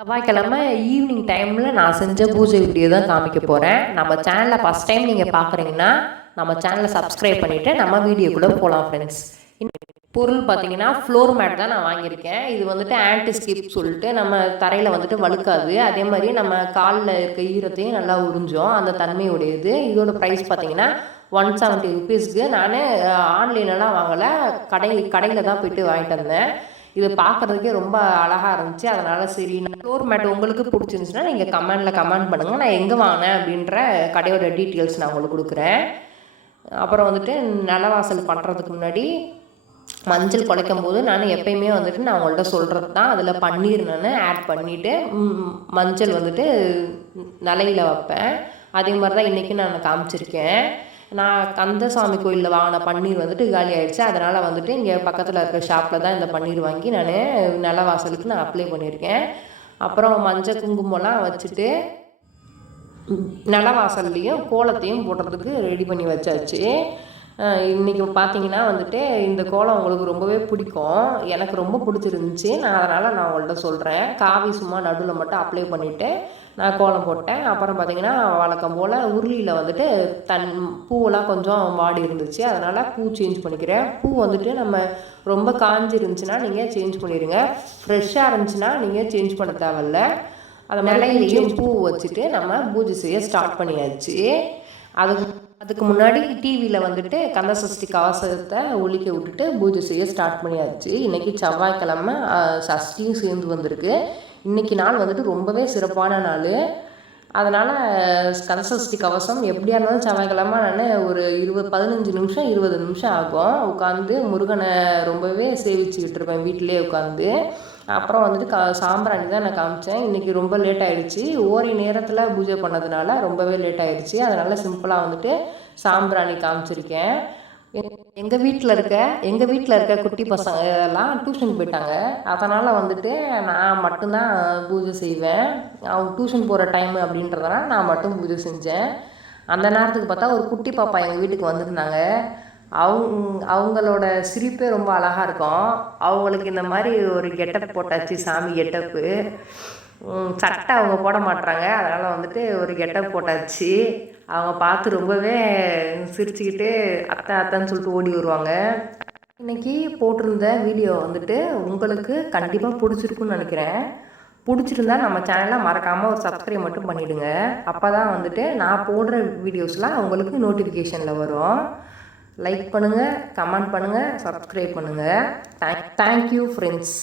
செவ்வாய்க்கிழமை ஈவினிங் டைமில் நான் செஞ்ச பூஜை வீடியோ தான் காமிக்க போகிறேன். நம்ம சேனலை ஃபஸ்ட் டைம் நீங்கள் பார்க்குறீங்கன்னா நம்ம சேனலை சப்ஸ்கிரைப் பண்ணிவிட்டு நம்ம வீடியோக்குள்ளே போகலாம் ஃப்ரெண்ட்ஸ். பொருள் பார்த்தீங்கன்னா ஃப்ளோர் மேட் தான் நான் வாங்கியிருக்கேன். இது வந்துட்டு ஆன்டி ஸ்கிப் சொல்லிட்டு நம்ம தரையில் வந்துட்டு வழுக்காது. அதே மாதிரி நம்ம காலில் இருக்க ஈரத்தையும் நல்லா உறிஞ்சோம், அந்த தன்மையுடையது. இதோட ப்ரைஸ் பார்த்தீங்கன்னா 170 ருபீஸ்க்கு. நான் ஆன்லைன்லாம் வாங்கலை, கடையில் தான் போய்ட்டு வாங்கிட்டு வந்தேன். இது பார்க்குறதுக்கே ரொம்ப அழகாக இருந்துச்சு. அதனால் சரி, ஃப்ளோர் மேட் உங்களுக்கு பிடிச்சிருந்துச்சுன்னா நீங்கள் கமெண்ட் பண்ணுங்கள். நான் எங்கே வாங்கினேன் அப்படின்ற கடையோட டீட்டெயில்ஸ் நான் உங்களுக்கு கொடுக்குறேன். அப்புறம் வந்துட்டு நிலவாசல் பண்ணுறதுக்கு முன்னாடி மஞ்சள் குலைக்கும் போது நான் எப்பயுமே வந்துட்டு நான் உங்கள்கிட்ட சொல்கிறது தான், அதில் பன்னீர் நான் ஆட் பண்ணிவிட்டு மஞ்சள் வந்துட்டு நிலையில் வைப்பேன். அதே மாதிரி தான் இன்றைக்கி நான் காமிச்சிருக்கேன். நான் கந்தசாமி கோயிலில் வாங்கின பன்னீர் வந்துட்டு காலி ஆகிடுச்சு. அதனால் வந்துட்டு இங்கே பக்கத்தில் இருக்கிற ஷாப்பில் தான் இந்த பன்னீர் வாங்கி நான் நிலவாசலுக்கு நான் அப்ளை பண்ணியிருக்கேன். அப்புறம் மஞ்சள் குங்குமம்லாம் வச்சுட்டு நிலவாசல்லையும் கோலத்தையும் போடுறதுக்கு ரெடி பண்ணி வச்சாச்சு. இன்றைக்கி பார்த்தீங்கன்னா வந்துட்டு இந்த கோலம் உங்களுக்கு ரொம்பவே பிடிக்கும், எனக்கு ரொம்ப பிடிச்சிருந்துச்சி. நான் அதனால் நான் உங்கள்கிட்ட சொல்கிறேன். காவி சும்மா நடுவில் மட்டும் அப்ளை பண்ணிவிட்டு நான் கோலம் போட்டேன். அப்புறம் பார்த்திங்கன்னா வழக்கம் போல் உருளியில் வந்துட்டு பூவெல்லாம் கொஞ்சம் வாடி இருந்துச்சு, அதனால் பூ சேஞ்ச் பண்ணிக்கிறேன். பூ வந்துட்டு நம்ம ரொம்ப காஞ்சி இருந்துச்சுன்னா நீங்கள் சேஞ்ச் பண்ணிடுங்க, ஃப்ரெஷ்ஷாக இருந்துச்சுன்னா நீங்கள் சேஞ்ச் பண்ண தேவையில்ல. அதை நிலையிலையும் பூ வச்சுட்டு நம்ம பூஜை செய்ய ஸ்டார்ட் பண்ணியாச்சு. அதுக்கு முன்னாடி டிவியில் வந்துட்டு கந்தசஷ்டி கவசத்தை ஒலிக்க விட்டுட்டு பூஜை செய்ய ஸ்டார்ட் பண்ணியாச்சு. இன்றைக்கி செவ்வாய்க்கிழமை, சஷ்டியும் சேர்ந்து வந்திருக்கு. இன்றைக்கி நாள் வந்துட்டு ரொம்பவே சிறப்பான நாள். அதனால் கந்தசஷ்டி கவசம் எப்படியா இருந்தாலும் செவ்வாய்க்கிழமை நான் ஒரு 15 நிமிஷம் 20 நிமிஷம் ஆகும் உட்காந்து முருகனை ரொம்பவே சேவிச்சுக்கிட்டு இருப்பேன் வீட்டிலே உட்காந்து. அப்புறம் வந்துட்டு சாம்பிராணி தான் நான் காமிச்சேன். இன்றைக்கி ரொம்ப லேட் ஆகிடுச்சு, ஓரி நேரத்தில் பூஜை பண்ணதுனால ரொம்பவே லேட் ஆகிடுச்சு. அதனால் சிம்பிளாக வந்துட்டு சாம்பிராணி காமிச்சிருக்கேன். எங்கள் வீட்டில் இருக்க குட்டி பசங்க எல்லாம் டியூஷன் போயிட்டாங்க. அதனால் வந்துட்டு நான் மட்டும்தான் பூஜை செய்வேன். அவங்க டியூஷன் போகிற டைம் அப்படின்றதுனால நான் மட்டும் பூஜை செஞ்சேன். அந்த நேரத்துக்கு பார்த்தா ஒரு குட்டி பாப்பா எங்கள் வீட்டுக்கு வந்திருந்தாங்க. அவங்களோட சிரிப்பே ரொம்ப அழகாக இருக்கும். அவங்களுக்கு இந்த மாதிரி ஒரு கெட்டப் போட்டாச்சு, சாமி கெட்டப்பு. சட்டை அவங்க போட மாட்டுறாங்க, அதனால் வந்துட்டு ஒரு கெட்டப் போட்டாச்சு. அவங்க பார்த்து ரொம்பவே சிரிச்சுக்கிட்டு அத்தை அத்தைன்னு சொல்லிட்டு ஓடி வருவாங்க. இன்றைக்கி போட்டிருந்த வீடியோ வந்துட்டு உங்களுக்கு கண்டிப்பாக பிடிச்சிருக்குன்னு நினைக்கிறேன். பிடிச்சிருந்தா நம்ம சேனலை மறக்காமல் ஒரு சப்ஸ்கிரைப் மட்டும் பண்ணிவிடுங்க. அப்போ தான் வந்துட்டு நான் போடுற வீடியோஸ்லாம் உங்களுக்கு நோட்டிஃபிகேஷனில் வரும். லைக் பண்ணுங்கள், கமெண்ட் பண்ணுங்கள், சப்ஸ்கிரைப் பண்ணுங்கள். Thank you friends.